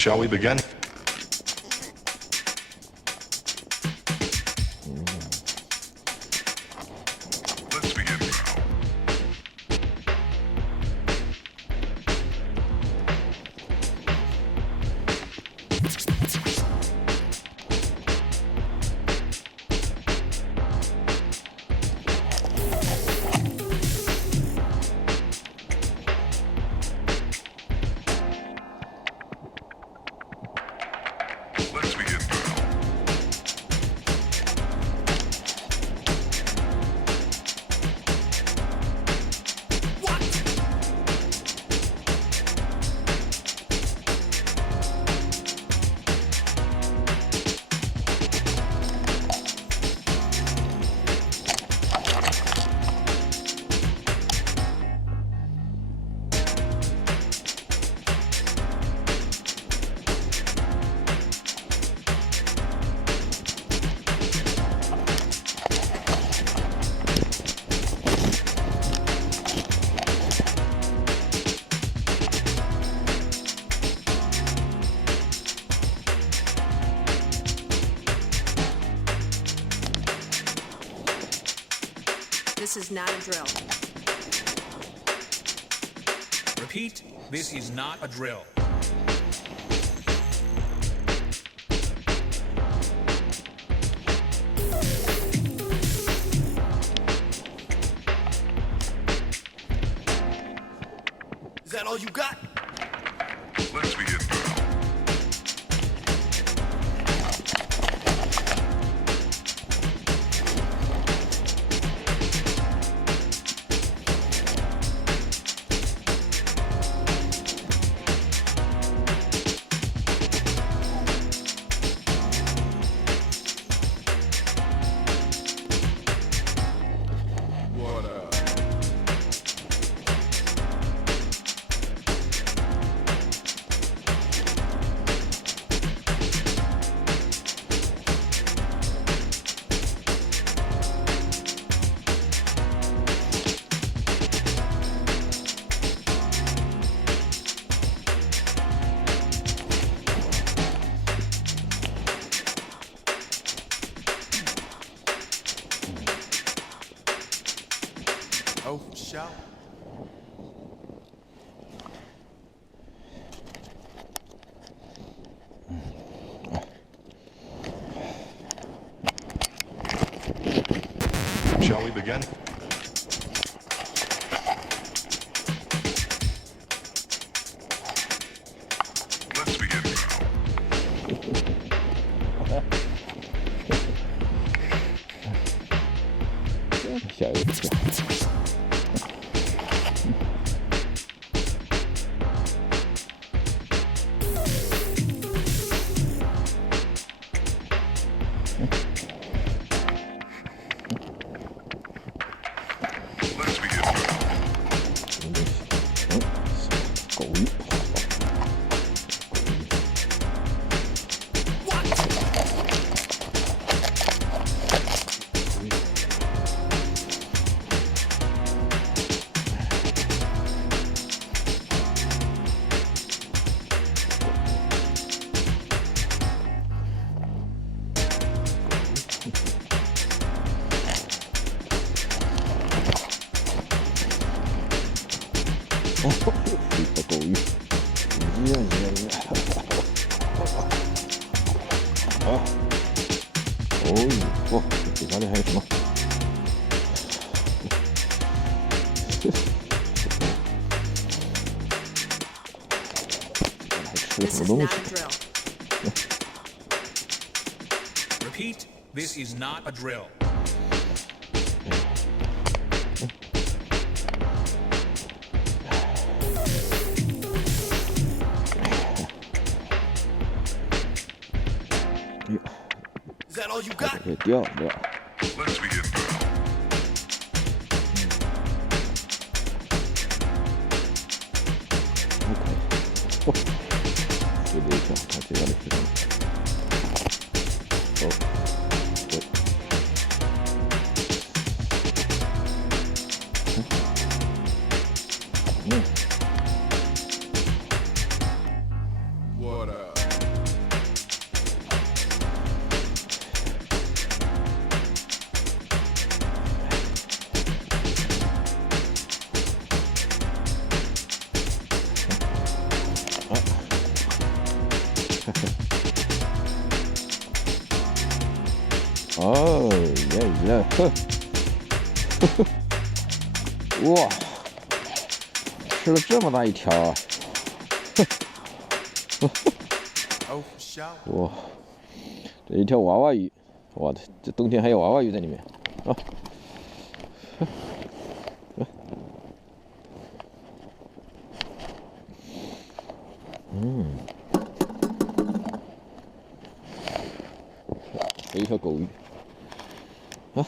Shall we begin? Let's begin now. Let's begin now. This is not a drill. Repeat, this is not a drill. Is that all you got? Let's begin now. Oh, shout. Shall we begin? Let's begin now. 下一个。Let's begin now. 狗鱼。哦，一条狗鱼，啊！哦，这家里还有什么？还吃 This 什 is 么东 not 西 a？drill. Repeat, this is not a drill. 哎呀， Is that all you got? 给掉掉。 Let's begin now. 哦，对对一下，看这家里是什么？哦，对。What up? 哦耶，哇，吃了这么大一条啊！Oh, shower. 哇，这一条娃娃鱼，哇，这冬天还有娃娃鱼在里面啊！还有一条狗鱼啊！